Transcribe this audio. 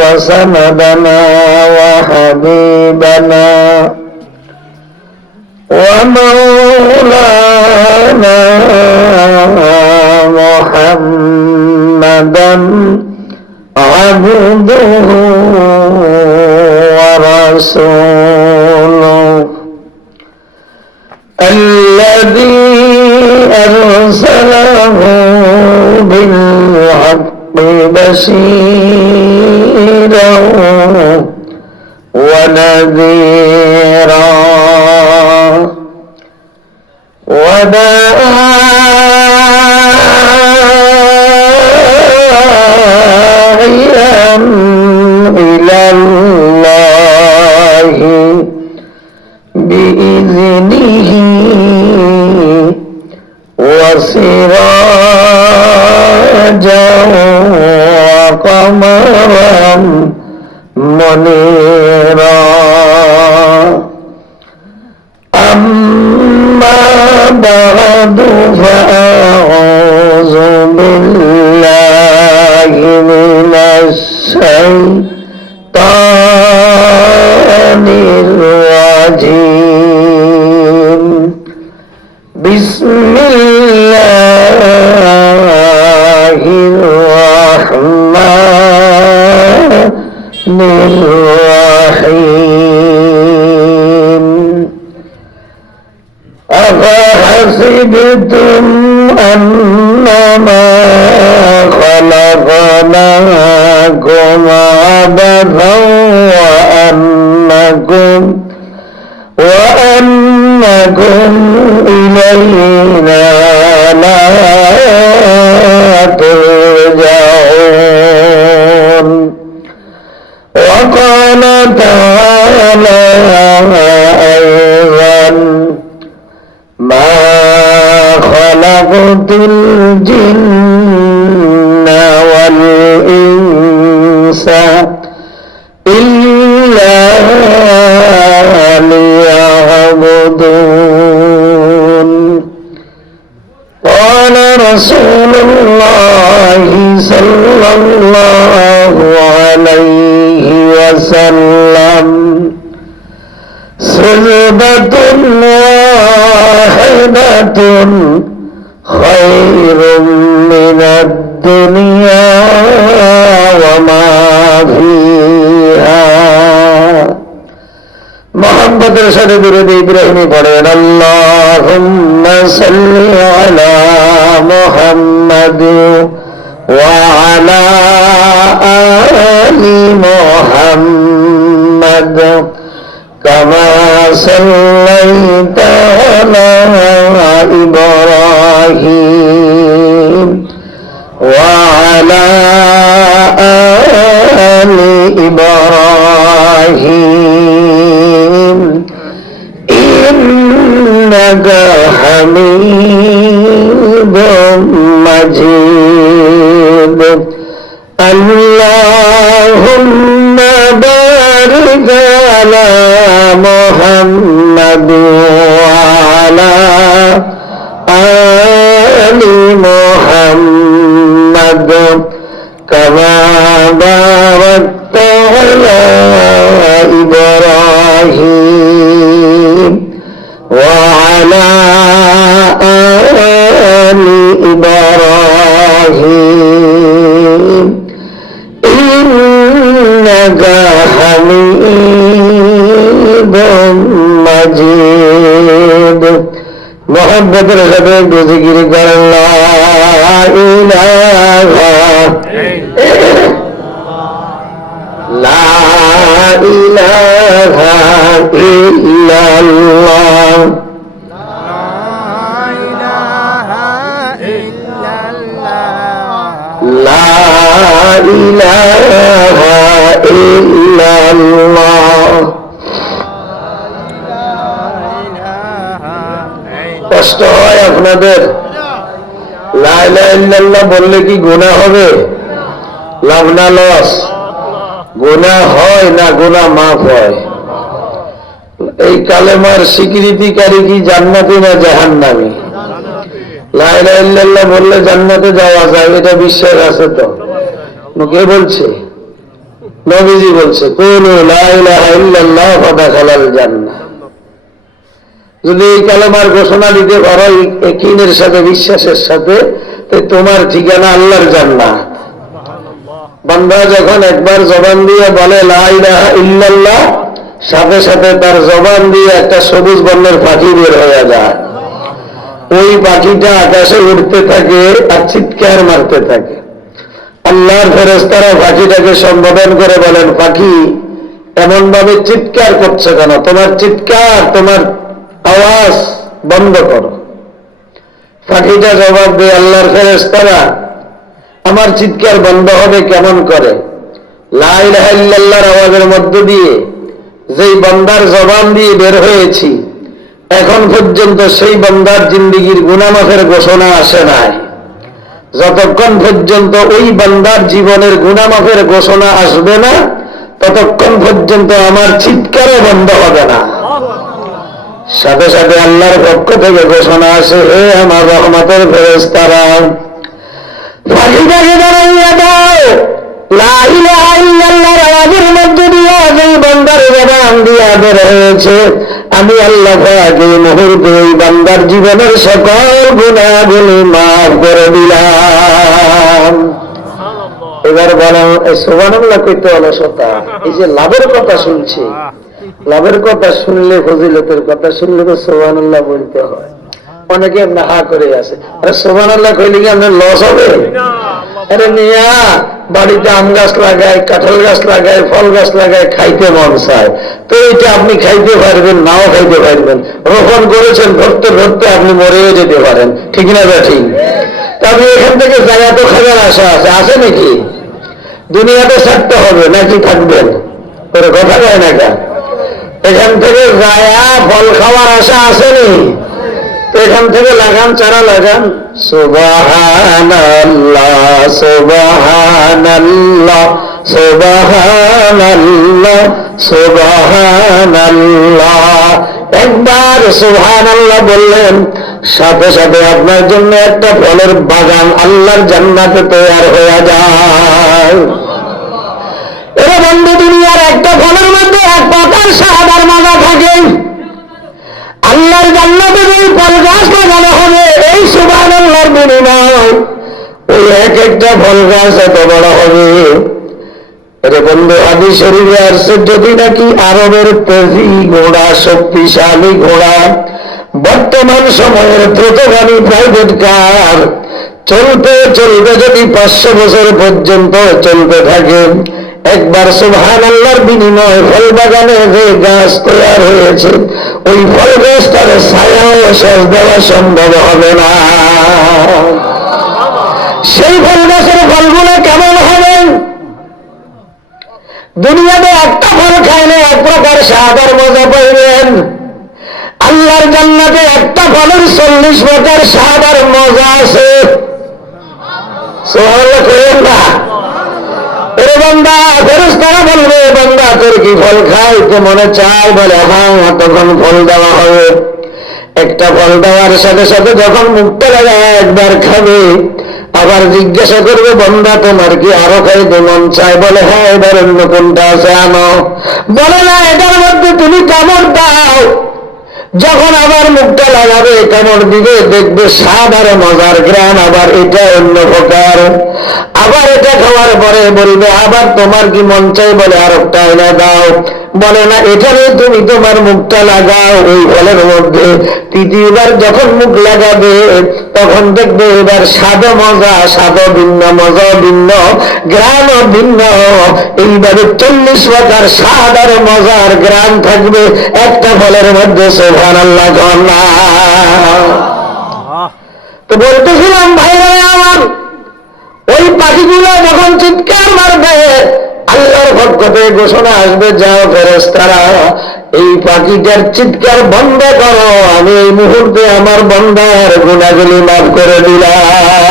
وسندنا وحبيبنا ومولانا محمدا عبده ورسوله الذي أرسله بالحق بشيرا ونذيرا وداعيا إلى الله بإذنه وسراجا وقمرا منيرا أما بعد فأعوذ بالله من الشيطان الرجيم بسم الله الرحمن الرحيم أفحسبتم أنما خلقناكم عبثا وأنكم إلينا لا ترجعون وقال تعالى أيضا ما خلقت الجن والإنس إلا ليعبدون قال رسول الله صلى الله عليه وسلم سجدة واحدة خير من الدنيا وما فيها محمد رسول درود إبراهيم পড়েন اللهم صل على محمد وعلى آل محمد كما صليت على إبراهيم وعلى آل إبراهيم إنك حميد مجيد اللهم بارك على محمد وعلى آل محمد كما باركت على إبراهيم وعلى آل إبراهيم إنك حميد مجيد محبت رسول ذکر کر لا إله إلا الله لا إله إلا الله কষ্ট হয় আপনাদের লা ইলাহা ইল্লাল্লাহ বললে কি গুনাহ হবে লাভ না লস গুনাহ হয় না গুনাহ মাফ হয় এই কালেমার স্বীকৃতিকারী কি জান্নাতি না জাহান্নামী লা ইলাহা ইল্লাল্লাহ বললে জান্নাতে যাওয়া যায় এটা বিশ্বাস আছে তো কে বলছে? নবীজি বলছে, কুলু লা ইলাহা ইল্লাল্লাহ ফাদাখালাল জান্নাহ। যদি এই কালেমার ঘোষণা দিতে পারো ইয়াকিনের সাথে, বিশ্বাসের সাথে, তো তোমার ঠিকানা আল্লাহর জান্নাত। বান্দা যখন একবার জবান দিয়ে বলে লা ইলাহা ইল্লাল্লাহ, সাথে সাথে তার জবান দিয়ে একটা সবুজ বর্ণের পাখি বের হয়ে যায়। ওই পাখিটা আকাশে উঠতে থাকে আর চিৎকার মারতে থাকে। আল্লাহর ফেরেশতারা পাখিটাকে সম্বোধন করে বলেন, পাখি এমন ভাবে চিৎকার করছে কেন? তোমার চিৎকার, তোমার আওয়াজ বন্ধ করো। পাখিটা জবাব দেয়, আল্লাহর ফেরেশতারা, আমার চিৎকার বন্ধ হবে কেমন করে? লা ইলাহা ইল্লাল্লাহর আওয়াজের মধ্য দিয়ে যেই বান্দার জবান দিয়ে বের হয়েছি, এখন পর্যন্ত সেই বান্দার জিন্দেগীর গুনাহ মাফের ঘোষণা আসে নাই। যতক্ষণ পর্যন্ত ওই বান্দার জীবনের গুনাহ মাফের ঘোষণা আসবে না, ততক্ষণ পর্যন্ত আমার চিৎকারও বন্ধ হবে না। সাথে সাথে আল্লাহর পক্ষ থেকে ঘোষণা আসে, হে আমার রহমতের ফেরেশতারা, পাখিটাকে দাঁড়াইয়া দাও। লা ইলাহা ইল্লাল্লাহর আওয়াজের মধ্য দিয়ে যেই বান্দার জবান দিয়া বের হয়েছে, আমি আল্লাহ পাক এই মুহূর্তে ওই বান্দার জীবনের সকল গুনাহগুলো মাফ করে দিলাম। এবার বলেন, সুবহানাল্লাহ কইতে অলসতা। এই যে লাভের কথা শুনছি, লাভের কথা শুনলে, ফজিলতের কথা শুনলে তো সুবহানাল্লাহ বলতে হয়। অনেকে হা করে আছে, আরে সুবহানাল্লাহ কইলে কি আপনার লস হবে? আরে মিয়া, বাড়িতে আম গাছ লাগায়, কাঁঠাল গাছ লাগায়, ফল গাছ লাগায়, খাইতে মন চায়, তো এটা আপনি খাইতে পারবেন, নাও খাইতে পারবেন। রোপণ করেছেন, ধরতে ধরতে আপনি মরেও যেতে পারেন, ঠিক না? ঠিক। তবে এখান থেকে জায়গা তো খাবার আশা আছে, আছে নাকি? দুনিয়াতে ছাড়তে হবে নাকি থাকবেন? তোর কথা কয় না কেন? এখান থেকে জায়গা ফল খাওয়ার আশা আসেনি, তো এখান থেকে লাগান, চারা লাগান। সুবহানাল্লাহ, সুবহানাল্লাহ, সুবহানাল্লাহ, সুবহানাল্লাহ। একবার সুবহানাল্লাহ বললেন, সাথে সাথে আপনার জন্য একটা ফলের বাগান আল্লাহর জান্নাতে তৈরি হয়ে যায়। এরা বন্ধু, দুনিয়ার একটা ফলের মধ্যে এক প্রকার সাহাদার মজা থাকে। আল্লাহর জান্নাতে যে ফল গাছ লাগানো হবে, এই সুবহানাল্লাহর বিনিময় ওই এক একটা ফল গাছ এত বড় হবে। এরে বন্ধু, হাদিস শরীফে আসছে, যদি নাকি আরবের তেজি ঘোড়া, শক্তিশালী ঘোড়া, বর্তমান সময়ের দ্রুতগামী প্রাইভেট কার চলতে চলতে যদি 500 বছর পর্যন্ত চলতে থাকে, একবার সুবহানাল্লাহর বিনিময় ফল বাগানে যে গাছ তৈরি হয়েছে, ওই ফল গাছটার ছায়াও শেষ দেওয়া সম্ভব হবে না। সেই ফল গাছের ফলগুলো কেমন হবে? দুনিয়াতে একটা ফল খাইলে এক প্রকার স্বাদের মজা পাইবেন, আল্লাহর জান্নাতে একটা ফলের 40 প্রকার স্বাদের মজা আছে। সুবহানাল্লাহ কইেন না। এ বান্দা, ফেরেশতারা বলবে, বান্দা তোর কি ফল খাইতে মনে চায়? বলে হ্যাঁ, তখন ফল দেওয়া হবে। একটা ফল দেওয়ার সাথে সাথে যখন মুখটা লাগায় একবার খাবে, আবার জিজ্ঞাসা করবে, বান্দা তোমার কি আরো খাইতে মন চায়? বলে হ্যাঁ, এবার অন্য কোনটা আছে আনো। বলে না, এটার মধ্যে তুমি কামড় দাও। যখন আবার মুখটা লাগাবে, কামড় দিবে, দেখবে স্বাদ আর মজার গ্রাম আবার এটা অন্য প্রকার। আবার এটা খাওয়ার পরে বলবে, আবার তোমার কি মন চাই? বলে আর একটা এনে দাও। বলে না, এখানে তুমি তোমার মুখটা লাগাও ওই ফলের মধ্যে। তৃতীয়বার যখন মুখ লাগাবে, তখন দেখবে এবার স্বাদ মজা, স্বাদ ভিন্ন, মজা ভিন্ন, গ্রাম ভিন্ন। এইভাবে 40 প্রকার স্বাদ আর মজার গ্রাম থাকবে একটা ফলের মধ্যে। সুবহানাল্লাহ। তো বলতেছিলাম ভাইরা আমার, ওই পাখিগুলো যখন চিৎকার মারবে, আল্লাহর পক্ষ থেকে ঘোষণা আসবে, যাও ফেরেশতারা, এই পাখিটার চিৎকার বন্ধ করো, আমি এই মুহূর্তে আমার বান্দার গুনাহগুলি মাফ করে দিলাম।